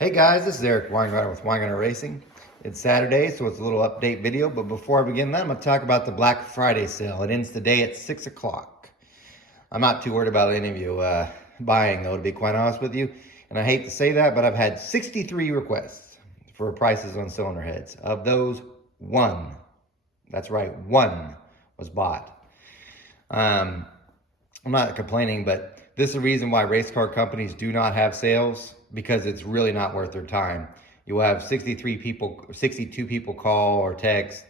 Hey guys, this is Eric Weingarten with Weingarten Racing. It's Saturday, so it's a little update video, but before I begin that, I'm going to talk about the Black Friday sale. It ends today at 6 o'clock. I'm not too worried about any of you buying, though, to be quite honest with you. And I hate to say that, but I've had 63 requests for prices on cylinder heads. Of those, one, that's right, one was bought. I'm not complaining, but this is the reason why race car companies do not have sales, because it's really not worth their time. You'll have 62 people call or text,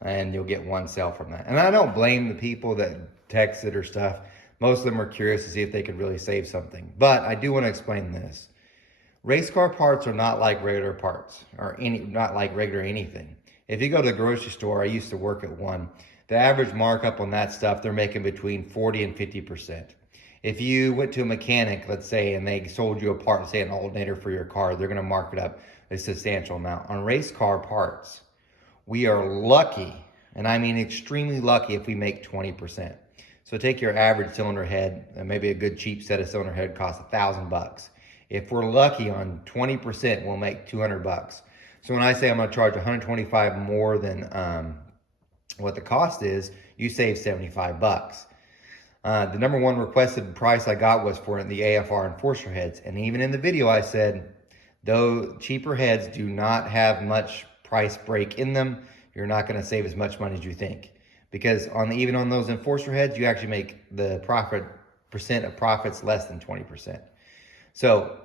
and you'll get one sale from that. And I don't blame the people that texted or stuff. Most of them are curious to see if they could really save something. But I do want to explain this. Race car parts are not like regular parts, or not like regular anything. If you go to the grocery store, I used to work at one, the average markup on that stuff, they're making between 40 and 50%. If you went to a mechanic, let's say, and they sold you a part, say an alternator for your car, they're going to mark it up a substantial amount. On race car parts, we are lucky, and I mean extremely lucky, if we make 20%. So take your average cylinder head, and maybe a good cheap set of cylinder head costs $1,000. If we're lucky on 20%, we'll make $200. So when I say I'm going to charge $125 more than what the cost is, you save $75. The number one requested price I got was for the AFR Enforcer heads. And even in the video I said, though cheaper heads do not have much price break in them, you're not going to save as much money as you think. Because even on those Enforcer heads, you actually make the percent of profits less than 20%. So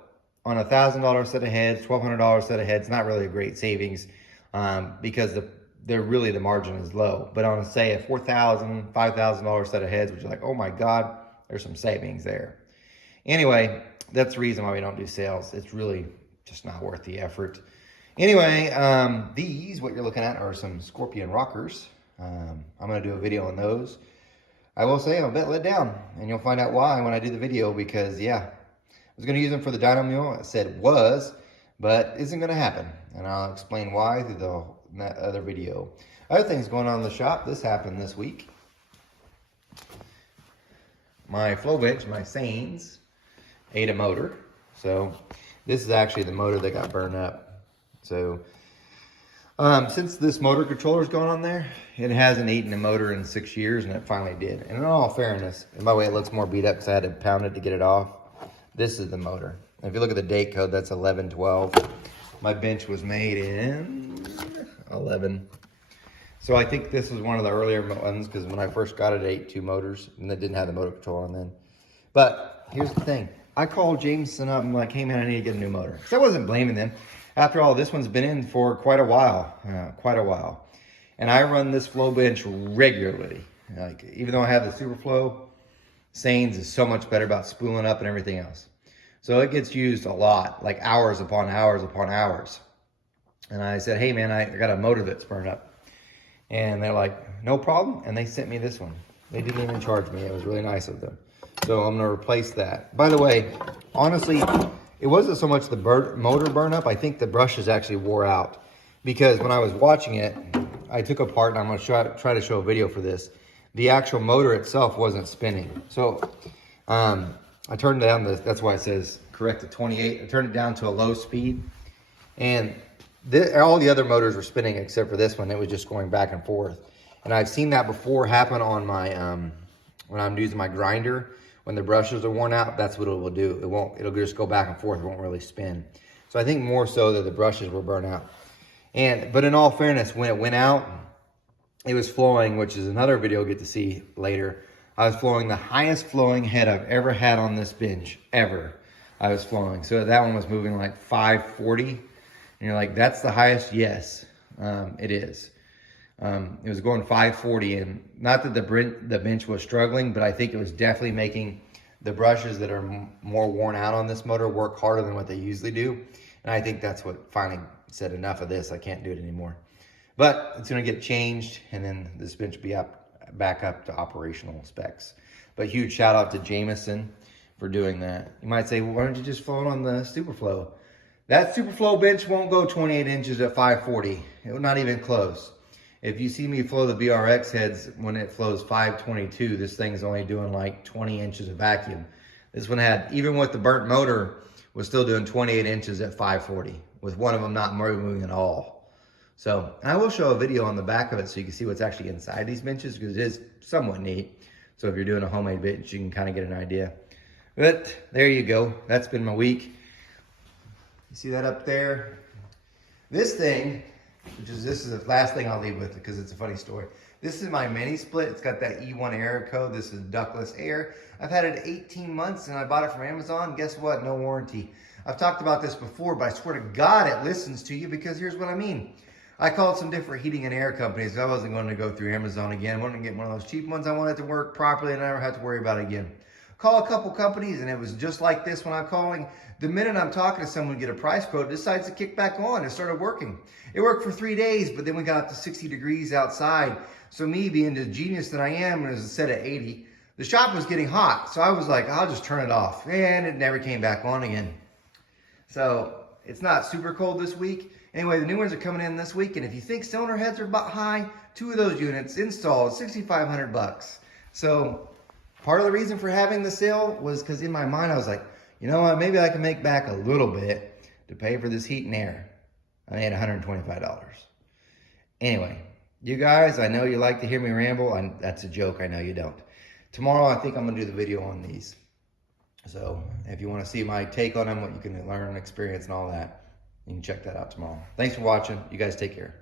on a $1,000 set of heads, $1,200 set of heads, not really a great savings because the margin is low. But on, say, a $4,000, $5,000 set of heads, which is like, oh my God, there's some savings there. Anyway, that's the reason why we don't do sales. It's really just not worth the effort. Anyway, these, what you're looking at, are some Scorpion rockers. I'm going to do a video on those. I will say I'm a bit let down, and you'll find out why when I do the video, because, yeah, I was going to use them for the dyno mule. I said was, but isn't going to happen. And I'll explain why through that other video. Other things going on in the shop. This happened this week. My flow bench, my Sanes, ate a motor. So this is actually the motor that got burned up. So since this motor controller's gone on there, it hasn't eaten a motor in 6 years, and it finally did. And in all fairness, and by the way, it looks more beat up because I had to pound it to get it off. This is the motor. If you look at the date code, that's 11/12. My bench was made in 11. So I think this was one of the earlier ones, because when I first got it, it ate 2 motors, and it didn't have the motor control on then. But here's the thing. I called Jameson up and like, hey man, I need to get a new motor. So I wasn't blaming them. After all, this one's been in for quite a while. And I run this flow bench regularly. Like, even though I have the Superflow, Sanes is so much better about spooling up and everything else. So it gets used a lot, like hours upon hours upon hours. And I said, hey man, I got a motor that's burned up. And they're like, no problem. And they sent me this one. They didn't even charge me. It was really nice of them. So I'm gonna replace that. By the way, honestly, it wasn't so much the motor burn up. I think the brushes actually wore out, because when I was watching it, I took apart, and I'm gonna try to show a video for this. The actual motor itself wasn't spinning. So I turned down that's why it says correct to 28. I turned it down to a low speed, and all the other motors were spinning except for this one. It was just going back and forth. And I've seen that before happen on my when I'm using my grinder. When the brushes are worn out, that's what it will do. It'll just go back and forth. It won't really spin. So I think more so that the brushes were burnt out. But in all fairness, when it went out, it was flowing, which is another video you'll get to see later. I was flowing the highest flowing head I've ever had on this bench, ever. I was flowing. So that one was moving like 540. And you're like, that's the highest? Yes, it is. It was going 540, and not that the bench was struggling, but I think it was definitely making the brushes that are more worn out on this motor work harder than what they usually do. And I think that's what finally said, enough of this. I can't do it anymore. But it's going to get changed, and then this bench will be back up to operational specs. But huge shout out to Jameson for doing that. You might say, well, why don't you just flow it on the Superflow? That Superflow bench won't go 28 inches at 540. It will not even close. If you see me flow the BRX heads when it flows 522, this thing's only doing like 20 inches of vacuum. This one had, even with the burnt motor, was still doing 28 inches at 540, with one of them not moving at all. So I will show a video on the back of it so you can see what's actually inside these benches, because it is somewhat neat. So if you're doing a homemade bench, you can kind of get an idea. But there you go. That's been my week. You see that up there? This thing, this is the last thing I'll leave with because it's a funny story. This is my mini split. It's got that E1 Air code. This is ductless air. I've had it 18 months and I bought it from Amazon. Guess what? No warranty. I've talked about this before, but I swear to God it listens to you, because here's what I mean. I called some different heating and air companies. I wasn't going to go through Amazon again. I wanted to get one of those cheap ones. I wanted it to work properly and I never have to worry about it again. Call a couple companies and it was just like this when I'm calling. The minute I'm talking to someone to get a price quote, it decides to kick back on and started working. It worked for 3 days, but then we got up to 60 degrees outside. So me being the genius that I am, it was set at 80. The shop was getting hot, so I was like, I'll just turn it off. And it never came back on again. So it's not super cold this week. Anyway, the new ones are coming in this week, and if you think cylinder heads are about high, 2 of those units installed, $6,500. So part of the reason for having the sale was because in my mind I was like, you know what, maybe I can make back a little bit to pay for this heat and air. I made $125. Anyway, you guys, I know you like to hear me ramble. That's a joke, I know you don't. Tomorrow I think I'm gonna do the video on these. So if you want to see my take on them, what you can learn and experience and all that, you can check that out tomorrow. Thanks for watching. You guys take care.